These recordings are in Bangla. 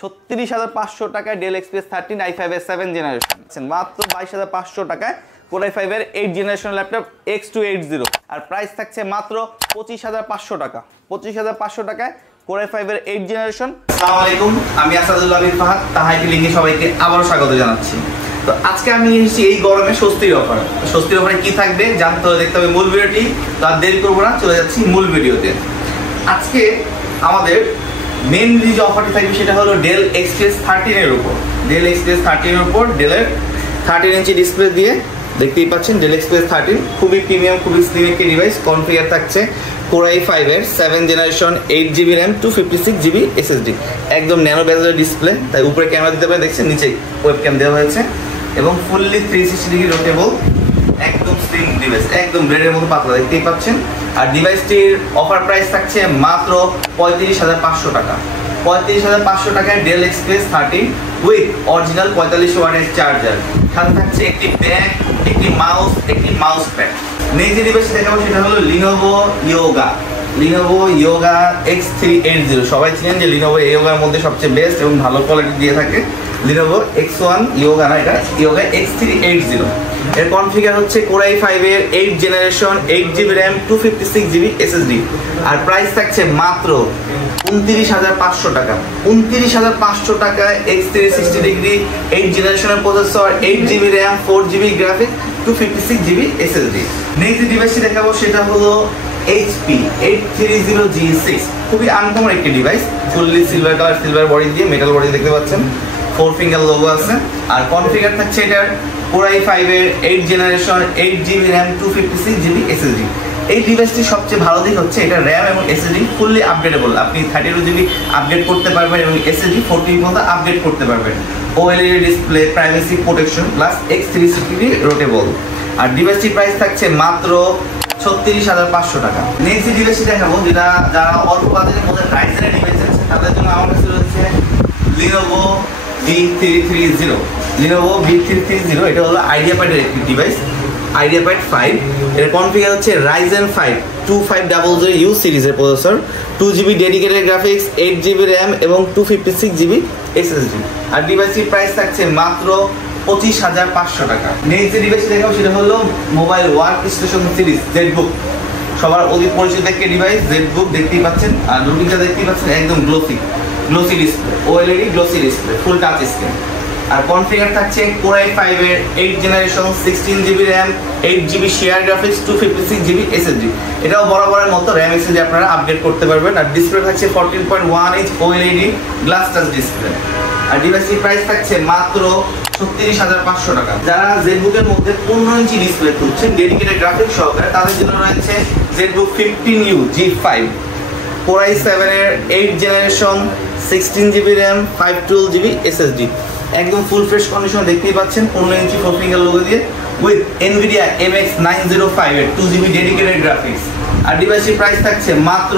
36,500 টাকায় ডেল এক্সপ্রেস 13 i5 এর 7 জেনারেশন, মাত্র 22,500 টাকায় Core i5 এর 8 জেনারেশন ল্যাপটপ X280। আর প্রাইস থাকছে মাত্র 25,500 টাকা। 25,500 টাকায় Core i5 এর 8 জেনারেশন। আসসালামু আলাইকুম, আমি আসাদুল্লাহ বিন ফাহাদ, তাহাইটি লিংকে সবাইকে আবারও স্বাগত জানাচ্ছি। তো আজকে আমি এসেছি এই গরমে স্বস্তির অফার। স্বস্তির অফারে কি থাকবে জানতে হলে দেখতে হবে মূল ভিডিওটি। তো আর দেরি করবো না, চলে যাচ্ছি মূল ভিডিওতে। আজকে আমাদের মেইনলি যে অফারটি থাকবে সেটা হলো ডেল এক্সপ্রেস 13 এর উপর। ডেল এক্সপ্রেস 13 এর উপর ডেলের 13 ইঞ্চি ডিসপ্লে দিয়ে দেখতেই পাচ্ছেন ডেল এক্সপ্রেস 13 খুবই প্রিমিয়াম, খুবই স্লিম একটি ডিভাইস। কনফিগার থাকছে Core i5 এর 7 generation 8GB RAM 256GB SSD, একদম ন্যানো বেজেলের ডিসপ্লে, তাই উপরে ক্যামেরা দিতে পারে, দেখছেন নিচে ওয়েবক্যাম দেওয়া হয়েছে এবং ফুললি 360 ডিগ্রি রোটেবল, একদম স্লিম ডিভাইস, একদম ব্লেডের মতো পাতলা দেখতেই পাচ্ছেন। আর ডিভাইসটির অফার প্রাইস থাকছে মাত্র 35,500 টাকা। 35,500 টাকায় ডেল এক্সপ্রেস 13 উইথ অরিজিনাল 45 ওয়াটের চার্জার, সাথে থাকছে একটি ব্যাগ, একটি মাউস প্যাড। নেক্সট যে ডিভাইস দেখাবো সেটা হলো Lenovo Yoga X380। সবাই চিনেন যে Lenovo Yogaর মধ্যে সবচেয়ে বেস্ট এবং ভালো কোয়ালিটি দিয়ে থাকে Lenovo X1 Yoga, না এটা Yoga X380। এর কনফিগার হচ্ছে Core i5 এর 8 generation 8GB RAM 256GB SSD। আর প্রাইস থাকছে মাত্র 29,500 টাকা। 29,500 টাকায় X360 ডিগ্রি 8 জেনারেশনের processor, 8GB RAM 4GB graphics 256GB SSD। Next ডিভাইসটি দেখাবো সেটা হলো HP 830G6। খুবই আনকমন একটি device, fully silver colour, silver body দিয়ে মেটাল বডি দেখতে পাচ্ছেন, 4 ফিঙ্গার লোগো আছে। আর কনফিগার থাকছে এটার Core i5 এর 8 generation 8GB RAM 256GB SSD। এই ডিভাইসটির সবচেয়ে ভালো দিক হচ্ছে এটা RAM এবং SSD ফুললি আপগ্রেডেবল। আপনি 32GB আপগ্রেড করতে পারবেন এবং SSD 40 পর্যন্ত আপগ্রেড করতে পারবেন। OLED display, privacy protection plus X360 rotatable. আর ডিভাইসটির প্রাইস থাকছে মাত্র 36,500 টাকা। নেক্সট ডিভাইসটি দেখাবো যেটা যারা অল্প বাজেটের মধ্যে রাইজেনের ডিভাইস আছে তাদের জন্য আমার কাছে রয়েছে Lenovo V330। Lenovo V330 এটা হলো আইডিয়াপ্যাডের একটি ডিভাইস, আইডিয়াপ্যাড 5। এর কনফিগার হচ্ছে Ryzen 5 2500U সিরিজের processor, 2GB dedicated graphics, 8GB RAM এবং 256GB SSD। আর ডিভাইসটির প্রাইস থাকছে মাত্র 25,500 টাকা। নেক্সট যে ডিভাইসটি দেখাবো সেটা হলো mobile work station series ZBook। সবার অধিক পরিচিত একটি ডিভাইস ZBook দেখতেই পাচ্ছেন। আর লুকিংটা দেখতেই পাচ্ছেন, একদম glossy display, OLED glossy display, full touch screen. আর কনফিগার থাকছে Core i5 এর 8 generation 16GB RAM 8GB share graphics 256GB SSD। এটাও বরাবরের মতো RAM SSD আপনারা আপগ্রেড করতে পারবেন। আর ডিসপ্লে থাকছে 14.1 inch OLED glass touch display. আর ডিভাইসটির প্রাইস থাকছে মাত্র 36,500 টাকা। যারা ZBook এর মধ্যে 15 ইঞ্চি ডিসপ্লে খুঁজছেন ডেডিকেটেড গ্রাফিক্স সহকারে, তাদের জন্য রয়েছে ZBook 15U G5, Core i7 এর 8 generation 16GB RAM 512GB SSD, একদম ফুল ফ্রেশ কন্ডিশন দেখতেই পাচ্ছেন, 15 ইঞ্চি 4 ফিঙ্গার লোগো দিয়ে উইথ NVIDIA MX 905 এর 2GB ডেডিকেটেড গ্রাফিক্স। আর ডিভাইসটির প্রাইস থাকছে মাত্র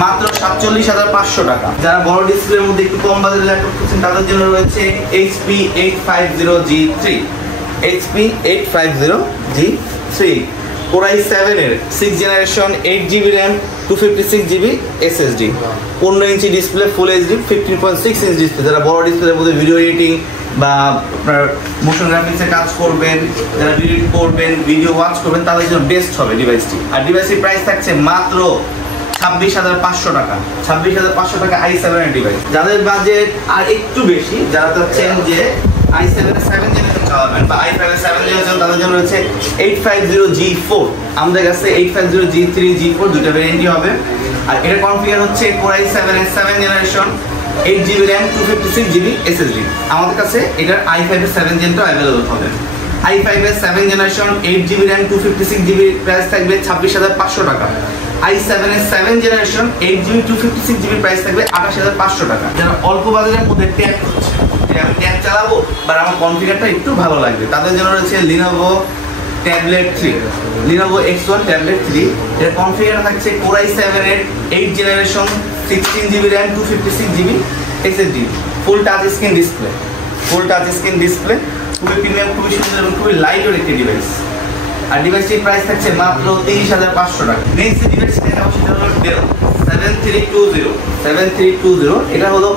47,500 টাকা। যারা বড় ডিসপ্লের মধ্যে একটু কম বাজেটের ল্যাপটপ খুঁজছেন তাদের জন্য রয়েছে HP 850G3। HP 850G3 Core i7 এর 6 generation 8GB RAM 256GB SSD, 15 inch display, ফুল HD 15.6 ইঞ্চ ডিসপ্লে। যারা বড় ডিসপ্লের মধ্যে ভিডিও এডিটিং বা আপনার মোশন গ্রাফিক্সে কাজ করবেন, যারা ভিডিও করবেন, ভিডিও ওয়াচ করবেন, তাদের জন্য বেস্ট হবে ডিভাইসটি। আর ডিভাইসটির প্রাইস থাকছে মাত্র 26,500 টাকা। 26,500 টাকা i7 এর ডিভাইস। যাদের বাজেট আর একটু বেশি, যারা চাচ্ছেন যে i7 এর 7 জেনারেশন চালাবেন বা i5 এর 7 জেনারেশন, তাদের জন্য রয়েছে 850G4। আমাদের কাছে 850G3 G4 দুটো ভেরিয়েন্টই হবে। আর এটা কনফিগার হচ্ছে Core i7 এর 7 generation 8GB RAM 256GB SSD। আমাদের কাছে এটার i5 এর 7 জেনটাও অ্যাভেলেবল হবে। i5 এর 7 generation 8GB RAM 256GB price থাকবে 26,500 টাকা। i7 এর 7 জেনারেশন 8GB 256GB প্রাইস থাকবে 28,500 টাকা। যারা অল্প বাজেটের মধ্যে ট্যাব করছে, আমি ট্যাব চালাবো বা আমার কনফিগারটা একটু ভালো লাগবে, তাদের জন্য রয়েছে Lenovo Tablet 3, Lenovo X1 Tablet 3। এর কনফিগার থাকছে Core i7 এর 8 generation 16GB RAM 256GB SSD, ফুল টাচ স্ক্রিন ডিসপ্লে, খুবই প্রিমিয়াম, খুবই সুন্দর এবং খুবই লাইট ওয়েট একটি ডিভাইস। আর ডিভাইসটির প্রাইস থাকছে মাত্র 23,500 টাকা। নেক্সট ডিভাইস দেখাবো সেটা হলো Dell 7320। এটা হলো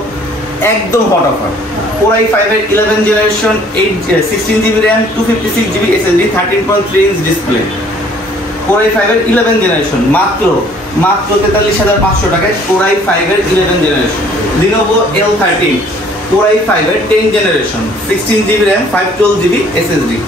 একদম হট অফার। Core i5 এর 11 generation 16 GB RAM 256 GB SSD 13.3 inch display. Core i5 এর 11 জেনারেশন মাত্র 43,500 টাকায় Core i5 এর 11 generation. Lenovo L13 Core i5 এর 10 generation 16 GB RAM 512 GB SSD,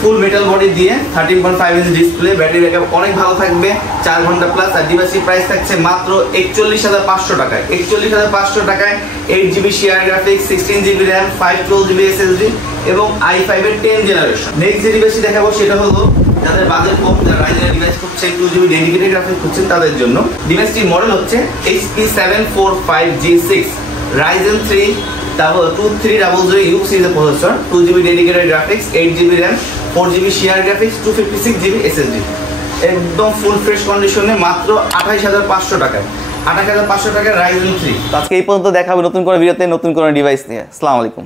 ফুল মেটাল বডি দিয়ে 13.5 ইঞ্চ ডিসপ্লে, ব্যাটারি ব্যাকআপ অনেক ভালো থাকবে 4 ঘন্টা প্লাস। আর ডিভাইসটির প্রাইস থাকছে মাত্র 41,500 টাকায়। 41,500 টাকায় 8 GB share graphics 16 GB RAM 512 GB SSD এবং i5 এর 10 জেনারেশন। নেক্সট যে ডিভাইসটি দেখাবো সেটা হলো যাদের বাজেট কম, যারা রাইজেনের ডিভাইস খুঁজছেন 2 জিবি ডেডিকেটেড গ্রাফিক্স খুঁজছেন তাদের জন্য। ডিভাইসটির মডেল হচ্ছে HP 745G6 Ryzen 3 2300U সিরিজের processor, 2 GB dedicated graphics 8 GB RAM 4 GB share graphics 256 GB SSD, একদম ফুল ফ্রেশ কন্ডিশনে মাত্র 28,500 টাকায়। 28,500 টাকায় Ryzen 3। আজকে এই পর্যন্ত, দেখা হবে নতুন করে ভিডিওতে নতুন কোনো ডিভাইস নিয়ে। আসসালামু আলাইকুম।